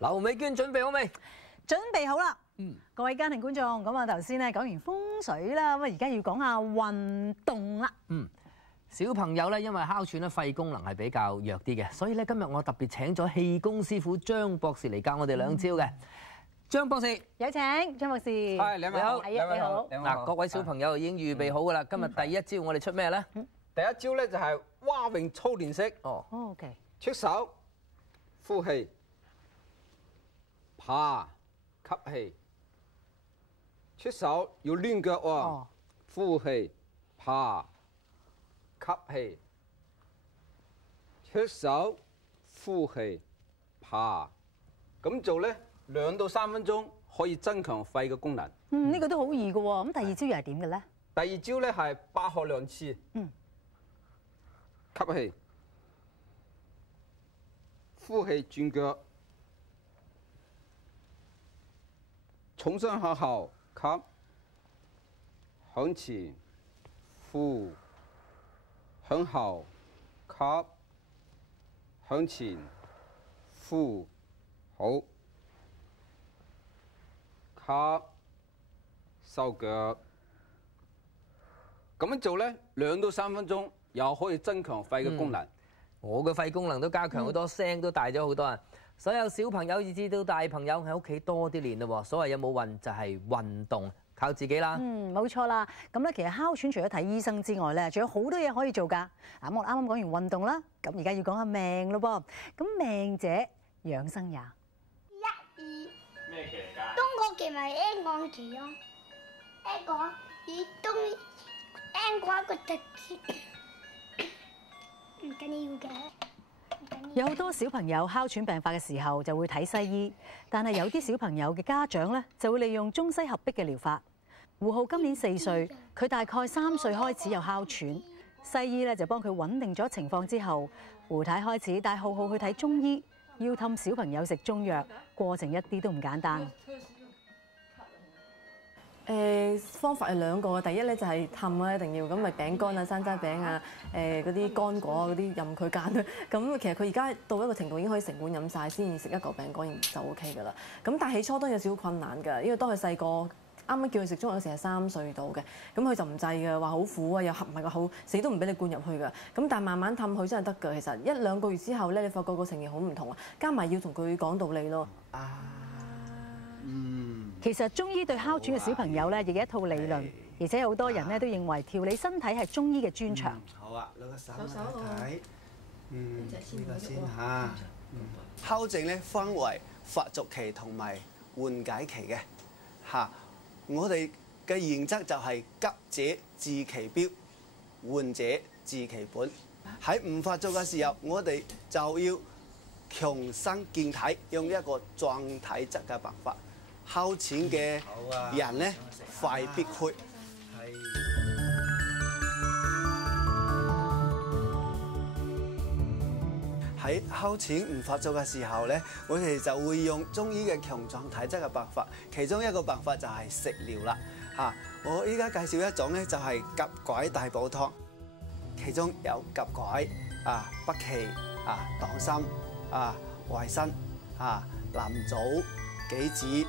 劉美娟準備好未？準備好啦。各位家庭觀眾，咁啊頭先咧講完風水啦，咁啊而家要講下運動啦。小朋友咧，因為哮喘咧，肺功能係比較弱啲嘅，所以咧今日我特別請咗氣功師傅張博士嚟教我哋兩招嘅。張博士，有請張博士。係，兩位好，係啊，你好。嗱，各位小朋友已經預備好噶啦。今日第一招我哋出咩咧？第一招咧就係蛙泳操練式。哦，OK。出手，呼氣，爬，吸氣。出手要攣腳喎，呼氣，爬，吸氣。出手，呼氣，爬。咁做咧2到3分鐘，可以增強肺嘅功能。呢個都好易嘅喎。咁第二招又係點嘅咧？第二招咧係8學2次。吸氣，呼氣轉腳，重心向後吸，向前呼，向後吸，向前呼，好，吸，收腳。咁樣做咧2到3分鐘。又可以增強肺嘅功能，我嘅肺功能都加強好多，聲都大咗好多啊！所有小朋友以至到大朋友喺屋企多啲練咯。所謂有冇運就係運動，靠自己啦。冇錯啦。咁咧，其實哮喘除咗睇醫生之外咧，仲有好多嘢可以做㗎。咁我啱啱講完運動啦，咁而家要講下命咯噃。咁命者養生也。1、2。咩期嚟㗎？東國期咪 N 岸期咯。N 個以東 N 個一個直接。唔緊要嘅。有好多小朋友哮喘病發嘅時候就會睇西醫，但係有啲小朋友嘅家長咧就會利用中西合璧嘅療法。胡浩今年4歲，佢大概3歲開始有哮喘，西醫咧就幫佢穩定咗情況之後，胡太開始帶浩浩去睇中醫，要氹小朋友食中藥，過程一啲都唔簡單。方法係2個，第一咧就係氹啦，一定要咁咪餅乾啊、山楂餅啊、嗰啲乾果啊嗰啲任佢揀啦。咁其實佢而家到一個程度已經可以成碗飲晒，先至食1嚿餅乾就 OK 㗎啦。咁但係起初都有少少困難㗎，因為當佢細個啱啱叫佢食中藥嗰時係3歲到嘅，咁佢就唔制㗎，話好苦啊，又合埋個口，死都唔俾你灌入去㗎。咁但係慢慢氹佢真係得㗎，其實1、2個月之後咧，你發覺個成形好唔同啊，加埋要同佢講道理咯。其實中醫對哮喘嘅小朋友咧，亦有一套理論，而且好多人咧都認為調理身體係中醫嘅專長。好啊，攞個手睇，呢個先嚇。哮症咧分為發作期同埋緩解期嘅嚇。我哋嘅原則就係急者治其標，緩者治其本。喺唔發作嘅時候，我哋就要強身健體，用一個壯體質嘅辦法。哮喘嘅人咧，肺必開。喺哮喘唔發作嘅時候咧，我哋就會用中醫嘅強壯體質嘅辦法，其中一個辦法就係食療啦嚇。我依家介紹一種咧，就係鴿拐大補湯，其中有鴿拐啊、北芪啊、黨參啊、淮參啊、藍棗、杞子。